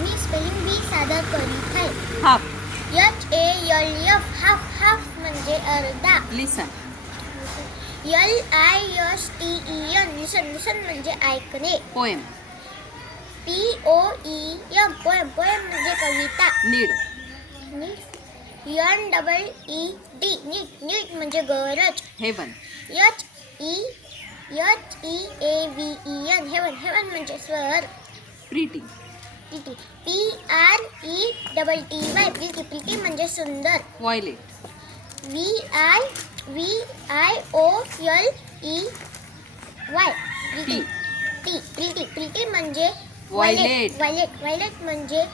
मी spelling बी सादर करीत आहे. हाफ. HALF half. हाफ म्हणजे अर्धा. लिसन. LISTEN लिसन म्हणजे ऐकणे. पोएम. POEM पोएम म्हणजे कविता. नीड. NEED नीट म्हणजे गरज. हेवन. HEAVEN हेवन म्हणजे स्वर. Pretty pretty. प्रीटी म्हणजे सुंदर. वॉयलेट. VIOLEY प्रीटी म्हणजे Violet. वायलेट म्हणजे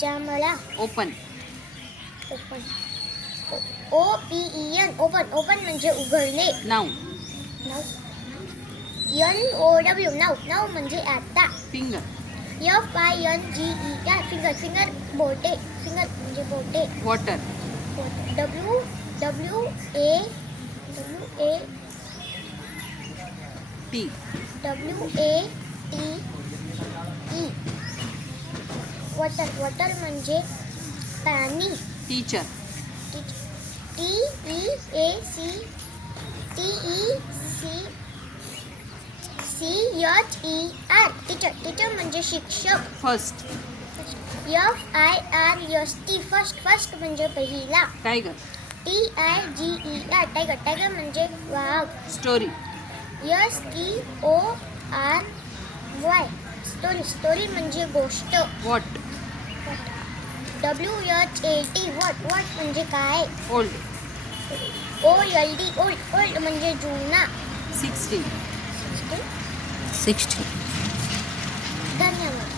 जांभळा. ओपन. ओपन म्हणजे उघडणे. नाऊन. NOW म्हणजे आता. फिंगर. FINGER फिंगर बोटे म्हणजे बोटे. वॉटर. WATE वॉटर म्हणजे पाणी. टीचर. TECHER टीचर म्हणजे शिक्षक. फर्स्ट. FIRST म्हणजे पहिला. टायगर. TIGER टायगर म्हणजे वाघ. स्टोरी. STORY स्टोरी म्हणजे गोष्ट. वॉट. WHAT वॉट म्हणजे काय. ओल्ड. ओल्ड म्हणजे जुना. 60. धन्यवाद.